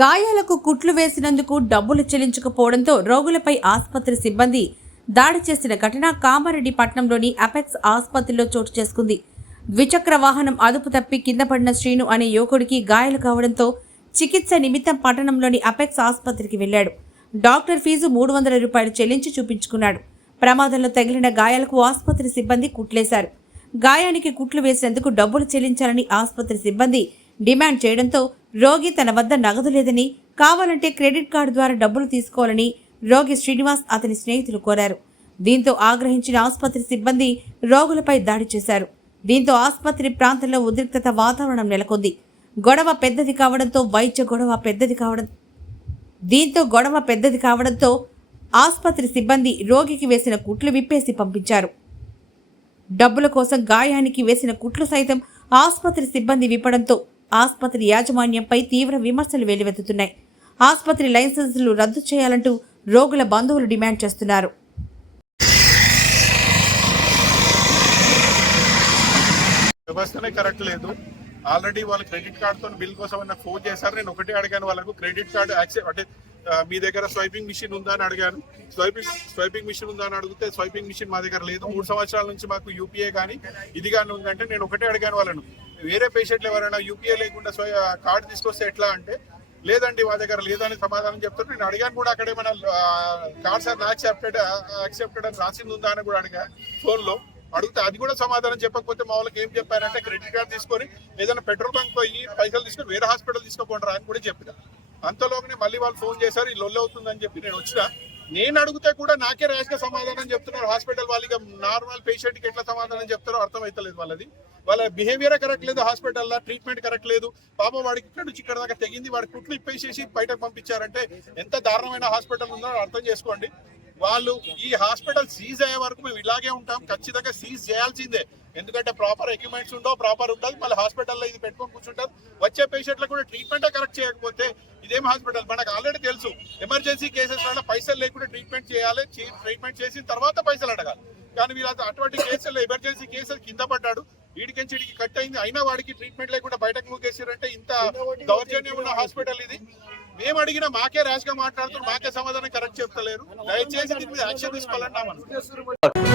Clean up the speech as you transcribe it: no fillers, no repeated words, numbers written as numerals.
గాయాలకు కుట్లు వేసినందుకు డబ్బులు చెల్లించకపోవడంతో రోగులపై ఆసుపత్రి సిబ్బంది దాడి చేసిన ఘటన కామారెడ్డి పట్టణంలోని అపెక్స్ ఆసుపత్రిలో చోటు చేసుకుంది. ద్విచక్ర వాహనం అదుపు తప్పి కింద పడిన శ్రీను అనే యువకుడికి గాయాలు కావడంతో చికిత్స నిమిత్తం పట్టణంలోని అపెక్స్ ఆసుపత్రికి వెళ్లాడు. డాక్టర్ ఫీజు 300 రూపాయలు చెల్లించి చూపించుకున్నాడు. ప్రమాదంలో తగిలిన గాయాలకు ఆసుపత్రి సిబ్బంది కుట్లేశారు. గాయానికి కుట్లు వేసేందుకు డబ్బులు చెల్లించాలని ఆసుపత్రి సిబ్బంది డిమాండ్ చేయడంతో రోగి తన వద్ద నగదు లేదని, కావాలంటే క్రెడిట్ కార్డు ద్వారా డబ్బులు తీసుకోవాలని రోగి శ్రీనివాస్ అతని స్నేహితులు కోరారు. దీంతో ఆగ్రహించిన ఆసుపత్రి సిబ్బంది రోగులపై దాడి చేశారు. దీంతో ఆసుపత్రి ప్రాంతంలో ఉద్రిక్తత వాతావరణం నెలకొంది. గొడవ పెద్దది కావడంతో ఆసుపత్రి సిబ్బంది రోగికి వేసిన కుట్లు విప్పేసి పంపించారు. డబ్బుల కోసం గాయానికి వేసిన కుట్లు సైతం ఆసుపత్రి సిబ్బంది విప్పడంతో ఆసుపత్రి యాజమాన్యంపై తీవ్ర విమర్శలు వెల్లువెత్తుతున్నాయి. ఆసుపత్రి లైసెన్సులు రద్దు చేయాలంటూ రోగుల బంధువులు డిమాండ్ చేస్తున్నారు. వ్యవస్థనే కరెక్ట్ లేదు. ఆల్రెడీ వాళ్ళు క్రెడిట్ కార్డుతో బిల్ కోసం నాకు ఫోన్ చేశారు. నేను ఒకటే అడిగాను వాళ్ళకు, క్రెడిట్ కార్డు యాక్సెప్ట్ అంటే మీ దగ్గర స్వైపింగ్ మిషన్ ఉందా అని అడిగాను. స్వైపింగ్ మిషన్ ఉందా అని అడిగితే స్వైపింగ్ మిషన్ మా దగ్గర లేదు, 3 సంవత్సరాల నుంచి మాకు యూపీఐ కానీ ఇది కానీ ఉందంటే నేను ఒకటే అడిగాను వాళ్ళను, వేరే పేషెంట్లు ఎవరైనా యూపీఐ లేకుండా కార్డు తీసుకొస్తే ఎట్లా అంటే లేదండి మా దగ్గర లేదని సమాధానం చెప్తారు. నేను అడిగాను కూడా అక్కడ ఏమైనా కార్డ్స్ ఆర్ యాక్సెప్టెడ్ అని రాసింది ఉందా అని కూడా అడిగా ఫోన్లో అడిగితే అది కూడా సమాధానం చెప్పకపోతే మా వాళ్ళకి ఏం చెప్పారంటే క్రెడిట్ కార్డు తీసుకొని ఏదైనా పెట్రోల్ బంక్ పోయి పైసలు తీసుకొని వేరే హాస్పిటల్ తీసుకోకుండా అని కూడా చెప్పిన. అంతలోనే మళ్ళీ వాళ్ళు ఫోన్ చేశారు, ఈ లొల్లి అవుతుందని చెప్పి నేను వచ్చిన. నేను అడిగితే కూడా నాకే ర్యాష్ గా సమాధానం చెప్తున్నారు. హాస్పిటల్ వాళ్ళకి నార్మల్ పేషెంట్ కి ఎట్లా సమాధానం చెప్తారో అర్థమైతలేదు. వాళ్ళ బిహేవియర్ కరెక్ట్ లేదు, హాస్పిటల్లో ట్రీట్మెంట్ కరెక్ట్ లేదు. పాపం వాడికి ఇక్కడ నుంచి ఇక్కడ దాకా తెగింది, వాడి కుట్లు ఇప్పేసేసి బయటకు పంపించారంటే ఎంత దారుణమైన హాస్పిటల్ ఉందో అర్థం చేసుకోండి. వాళ్ళు ఈ హాస్పిటల్ సీజ్ అయ్యే వరకు మేము ఇలాగే ఉంటాం, ఖచ్చితంగా సీజ్ చేయాల్సిందే. ఎందుకంటే ప్రాపర్ ఎక్విప్మెంట్స్ ఉండవు, ప్రాపర్ ఉంటుంది, మళ్ళీ హాస్పిటల్లో ఇది పెట్టుకొని కూర్చుంటారు. వచ్చే పేషెంట్లకు కూడా ట్రీట్మెంటే కరెక్ట్ చేయకపోతే ఇదేం హాస్పిటల్? మనకు ఆల్రెడీ తెలుసు ఎమర్జెన్సీ కేసెస్ వల్ల పైసలు లేకుండా ట్రీట్మెంట్ చేయాలి, ట్రీట్మెంట్ చేసిన తర్వాత పైసలు అడగాలి. కానీ వీళ్ళు అటువంటి కేసుల్లో ఎమర్జెన్సీ కేసులు కింద పడ్డాడు, వీడికి కట్ అయింది, అయినా వాడికి ట్రీట్మెంట్ లేకుండా బయటకు మూకేసారంటే ఇంత దౌర్జన్యం ఉన్న హాస్పిటల్ ఇది. మేము అడిగినా మాకే ర్యాష్ గా మాట్లాడుతున్నారు, మాకే సమాధానం కరెక్ట్ చెప్తలేరు. దయచేసి దీని మీద యాక్షన్ తీసుకోవాలని నా మనసు.